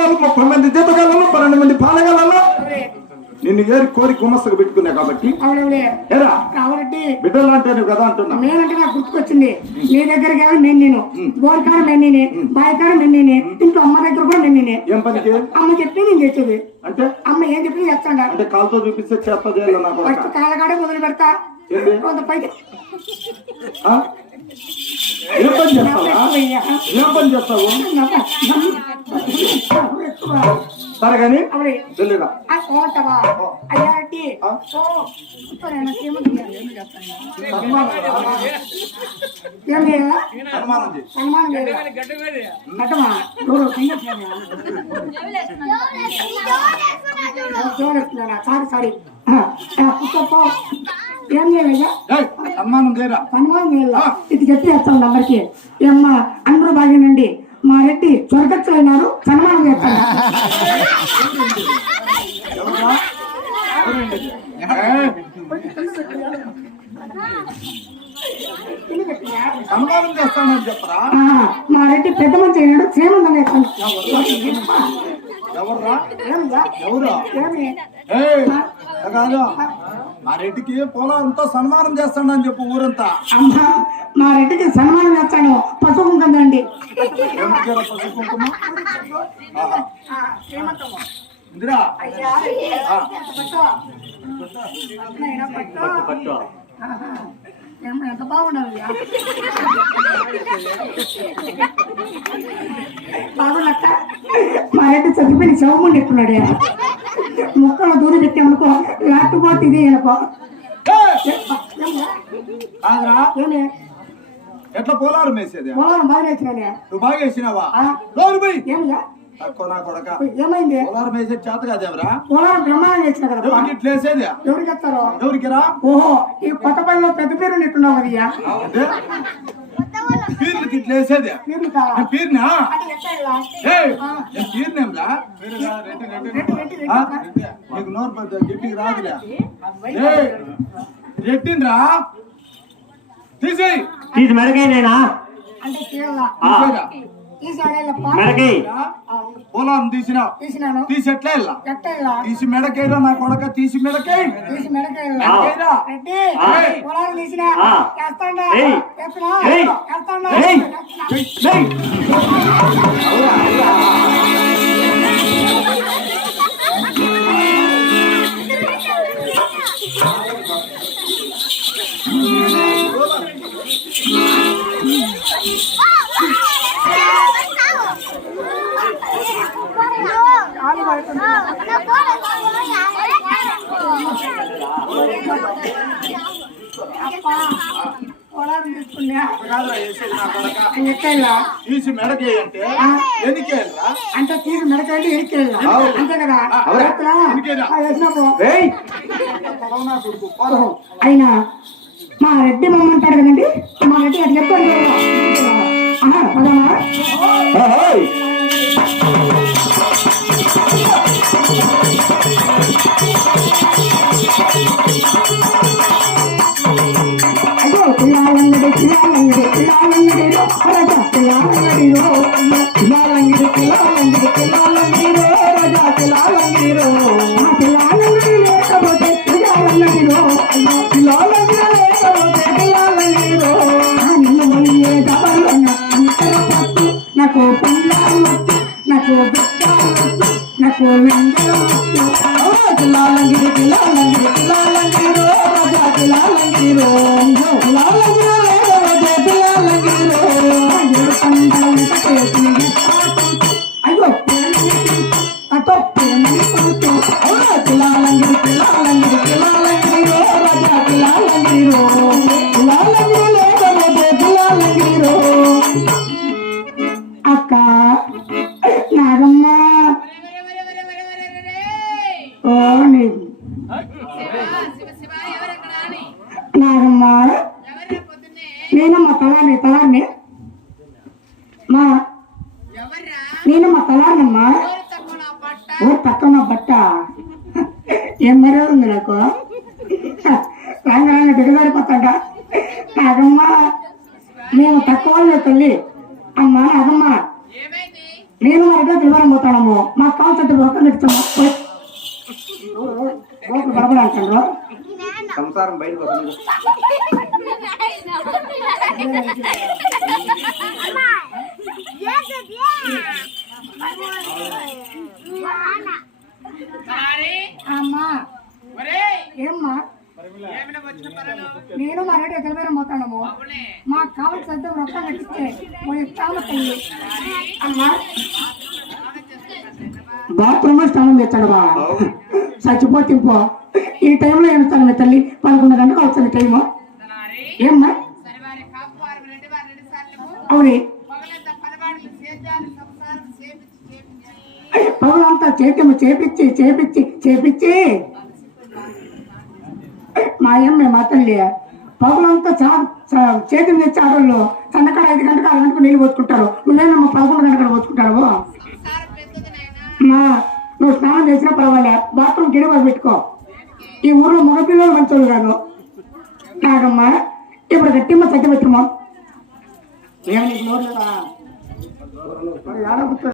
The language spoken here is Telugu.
30 మంది దీపగాలలో 12 మంది పాలగాలలో నిన్ను ఏరి కోరి గుమ్మస్తకు పెట్టుకున్నా కాబట్టి బిడ్డలు అంటాను కదా అంటున్నా. నేనంటే నాకు గుర్తుకొచ్చింది, నీ దగ్గర కానీ నేను బోర్కాడ మెన్నీని బాయికాడ మెన్నీని ఇంట్లో అమ్మ దగ్గర కూడా మెన్నీని. ఏం పనికి అమ్మ చెప్పి నేను చేసేది అంటే అమ్మ ఏం చెప్పి చేస్తాడా అంటే కాలుతో చూపిస్తే చేస్తా చేయాలి నాకు. ఫస్ట్ కాలగాడే మొదలు పెడతా కొంత పైకి ఏం పని చేస్తావా? ఏం పని చేస్తావు? సరే కానీ వెళ్ళిరా. సారీ ఏం చేయాలయ్యా? సన్మానం చేయరా? సన్మానం చేయాలా? ఇది చెప్పి వేస్తాం అందరికి. ఏమ్మా అందరూ బాగానండి, మా రెడ్డి స్వర్గచ్చులైనారు, సన్మానం చేస్తాను. సన్మానం చేస్తానని చెప్పరా? మా రెడ్డి పెద్ద మంచి అయినాడు, శ్రీమంతం చేస్తాను. ఎవర్రా? ఎవరు? కాదు మా రెడ్డికి పొలంతో సన్మానం చేస్తాడని చెప్పు ఊరంతా. అమ్మా మా రెడ్డికి సన్మానం చేస్తాను, పసుపు కుంకండి. పసుపు కుంకుమ ఇందిరా ఎంత బాగుండాలి బాగుండక్క. మా రెడ్డి చచ్చిపోయిన శవముండి ఎట్టున్నాడు, ముక్కలు దూరం పెట్టామనుకో లేకపోతే ఇది అనుకో. ఎట్లా పోలారు మేసేది? పొలం బాగా వేసినా. నువ్వు బాగా వేసినావా? ఏమైంది? పోలారు మేసేది చేత కాదేవరా? పొలం బ్రహ్మాండం వేసిన కదా. ఇట్లా వేసేది ఎవరికి వస్తారో? ఎవరికిరా? ఓహో ఈ కొత్తపల్లిలో పెద్ద పేరు నెట్టున్నావు కదయ్యా. పీర్లకి ఇట్లా వేసేది పీర్నా? పీర్నేమ్రా? నీకు నోరు పెద్ద గట్టికి రాదురా. రెట్టిండ్రా తీసేయి. తీసి మెడకైనా పొలం తీసినా తీసి ఎట్లా వెళ్ళా? తీసి మెడకైరా నా కొడక, తీసి మెడకై తీసి మెడకేయి అంటే ఎన్నికేళ్ళరా? అంటే తీసి మెడకాయ ఎన్నికేళ్ళ అంతే కదా. అయినా మా రెడ్డి మమ్మంటాడు కదండి, మా రెడ్డి అది చెప్పండి. అయ్యో పిల్లాలంగడి పిల్లాలంగడి పిల్లాలంగడిలో పిల్లాలంగడిలో పిల్లాలంగడి పిల్లాలంగడి పిల్లాలంగడిలో రాజా పిల్లాలంగడిలో పిల్లాలంగడి లేకపోతే పిల్లాలంగడిలో పిల్లాలంగడి లేకపోతే పిల్లాలంగడిలో నిన్ను మళ్ళీ దబల్లో నాకు పిల్లాలు నాకు బిడ్డలు నాకు వెంగళం పిల్లాలంగడి పిల్లాలంగడి పిల్లాలంగడిలో రాజా పిల్లాలంగడిలో పిల్లాలంగడిలో లేకపోతే పిల్లాలంగడిలో అయ్యో అతో పిల్లాలంగడి పిల్లాలంగడి పిల్లాలంగడిలో రాజా పిల్లాలంగడిలో పిల్లాలంగడిలో లేకపోతే పిల్లాలంగడిలో. అక్క నాగమ్మ ఓ నాగమ్మ నేనమ్మా తలాన్ని మా నేనమ్మా తలాన్నమ్మా. ఓ తక్కువ బట్ట ఏం మర్యాద ఉంది నాకు, రంగానే దిగజారిపోతాడ. నాగమ్మ మేము తక్కువ తల్లి అమ్మ నాగమ్మ నేను మా రెడ్డి పిలవరం పోతాము. పెట్టుకున్నా బడబడ అంటారు సంసారం బయటకు వస్తుంది. అమ్మా ఏమ్మా నేను మా రెడ్డి ఎక్కడ పోతాము మాకు కావాల్సినంత రొక్కం కట్టిస్తే తామతల్లి అమ్మా బాత్రూమ్ స్నానం తెచ్చాడు బా చచ్చిపోతే పో ఈ టైంలో ఏమిస్తాను మీ తల్లి 11 గంటలకు వస్తుంది టైము ఏమ్మా అవునే పగలంతా చేతము చేపించి చేపించి చేపించి మా అమ్మే మా తల్లి పగలంతా చేతిని తెచ్చి ఆడవాళ్ళు సన్నకాడ 5 గంటలకు 6 గంటలకు నీళ్ళు పోసుకుంటారు నువ్వేనమ్మా 11 గంటలకు పోసుకుంటావు మా నువ్వు స్నానం చేసినా పర్వాలే బాత్రూమ్ గిడవ పెట్టుకో ఈ ఊర్లో మగపిల్లలు మంచోళ్ళు కాదు నాగమ్మా ఇప్పుడు గట్టిమ్మ సత్య పెట్టమో ఏమి